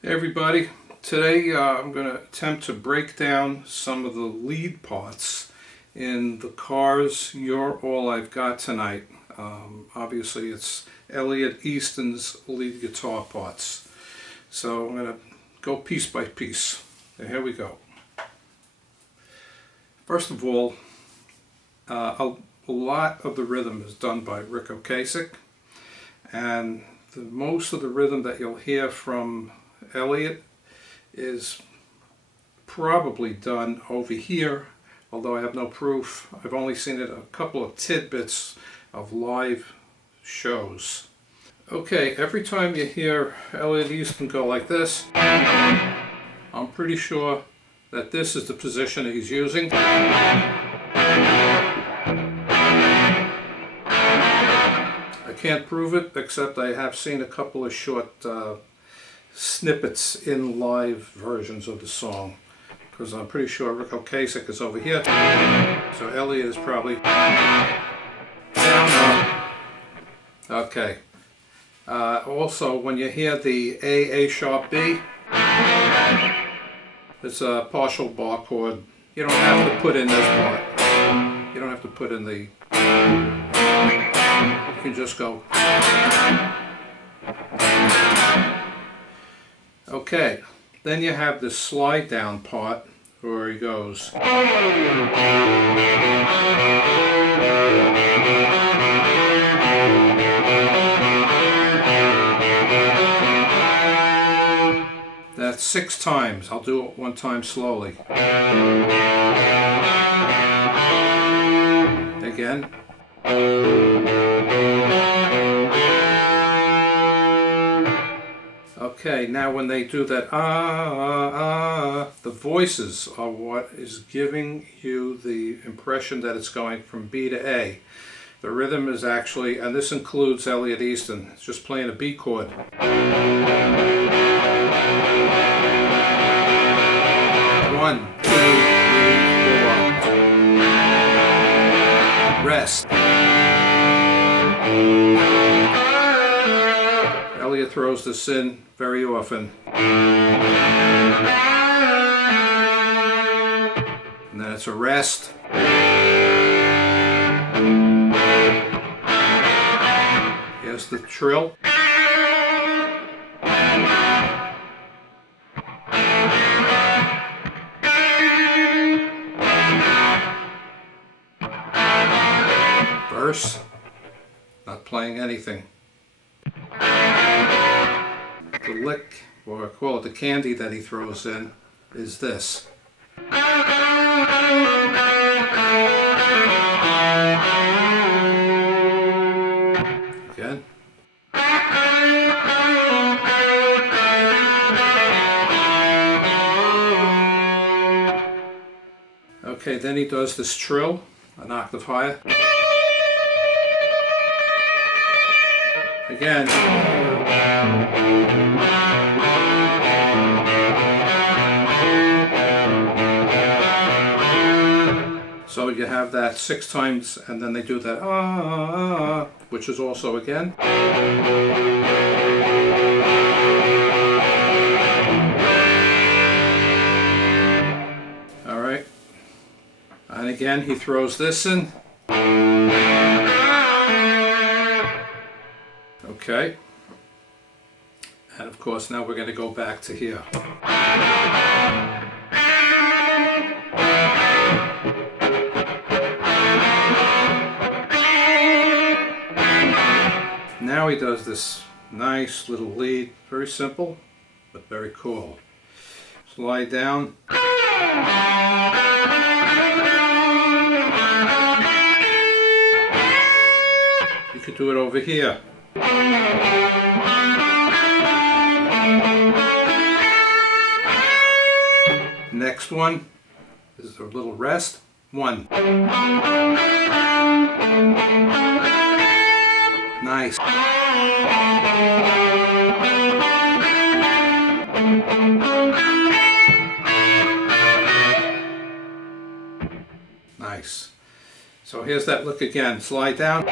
Hey everybody, today I'm going to attempt to break down some of the lead parts in the Cars You're All I've Got Tonight. Obviously it's Elliot Easton's lead guitar parts. So I'm going to go piece by piece. And here we go. First of all, a lot of the rhythm is done by Rick Ocasek, and most of the rhythm that you'll hear from Elliot is probably done over here, although I have no proof. I've only seen it a couple of tidbits of live shows. Okay, every time you hear Elliot Easton go like this, I'm pretty sure that this is the position that he's using. I can't prove it, except I have seen a couple of short snippets in live versions of the song, because I'm pretty sure Rick Ocasek is over here, so Elliot is probably down up. Okay. Also, when you hear the A sharp B, it's a partial bar chord. You don't have to put in this part. You don't have to put in the... You can just go... Okay, then you have the slide down part where he goes. That's 6 times. I'll do it one time slowly. Again. Okay, now when they do that the voices are what is giving you the impression that it's going from B to A. The rhythm is actually, and this includes Elliot Easton, it's just playing a B chord. 1, 2, 3, 4. Rest. Elliot throws this in very often. And then it's a rest. Here's the trill. Verse. Not playing anything. The lick, or I call it the candy that he throws in, is this. Again. Okay, then he does this trill, an octave higher. Again. So you have that 6 times, and then they do that which is also again. All right. And again, he throws this in. Okay. And of course, now we're going to go back to here. Now he does this nice little lead, very simple, but very cool. Slide down. You could do it over here. Next one is a little rest. 1. Nice. Nice. So here's that look again. Slide down.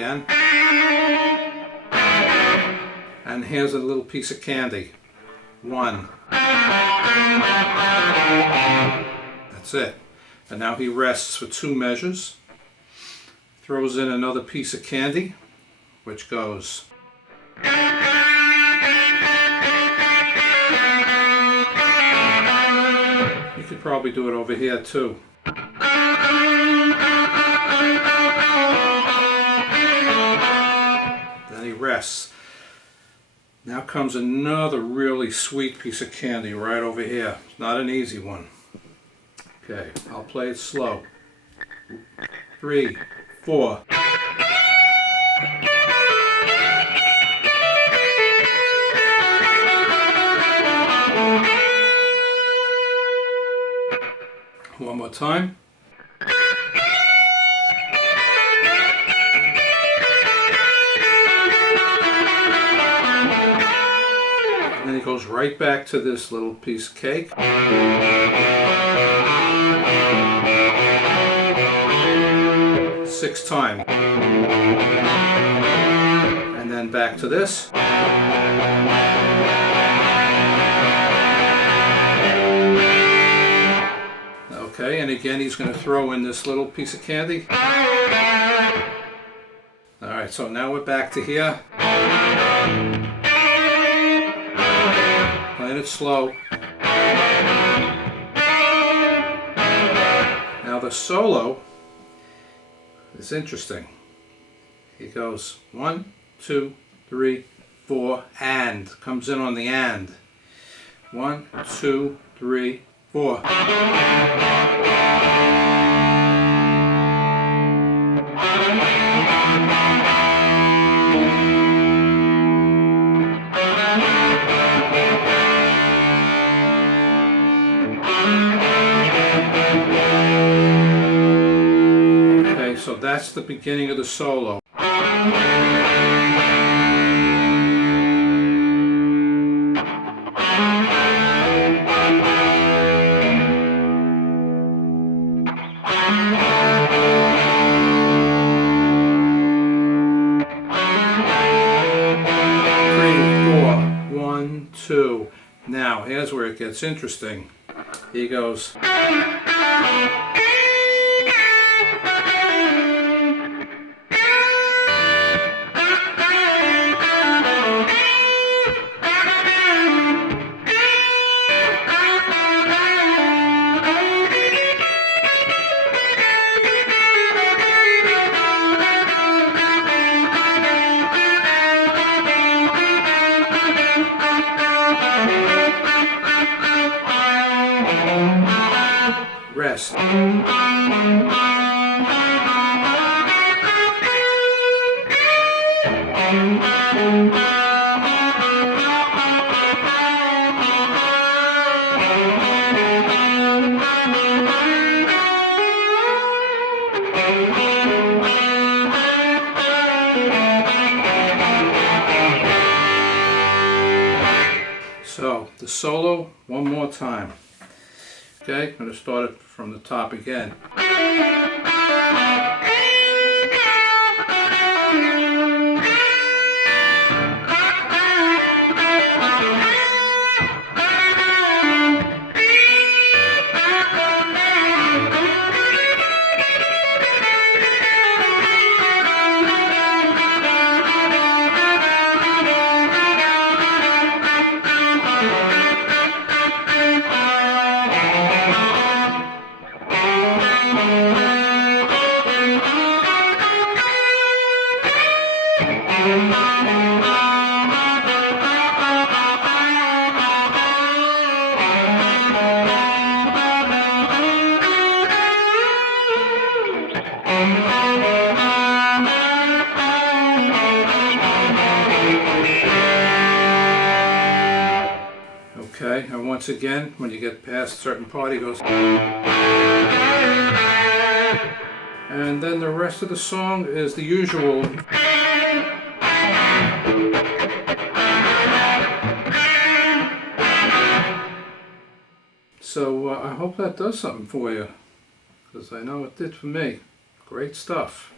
again. And here's a little piece of candy. 1. That's it. And now he rests for 2 measures. Throws in another piece of candy, which goes. You could probably do it over here too. Then he rests. Now comes another really sweet piece of candy right over here. It's not an easy one. Okay, I'll play it slow. 3, 4. One more time. And then he goes right back to this little piece of cake. 6 times. And then back to this. Okay, and again he's going to throw in this little piece of candy. Alright, so now we're back to here. Playing it slow. Now the solo is interesting. He goes 1, 2, 3, 4, and. Comes in on the and. 1, 2, 3, 4. Okay, so that's the beginning of the solo. Now, here's where it gets interesting. He goes. Rest. So, the solo one more time. Okay, I'm going to start it from the top again. Okay, and once again, when you get past a certain part, he goes. And then the rest of the song is the usual. So I hope that does something for you, because I know it did for me. Great stuff.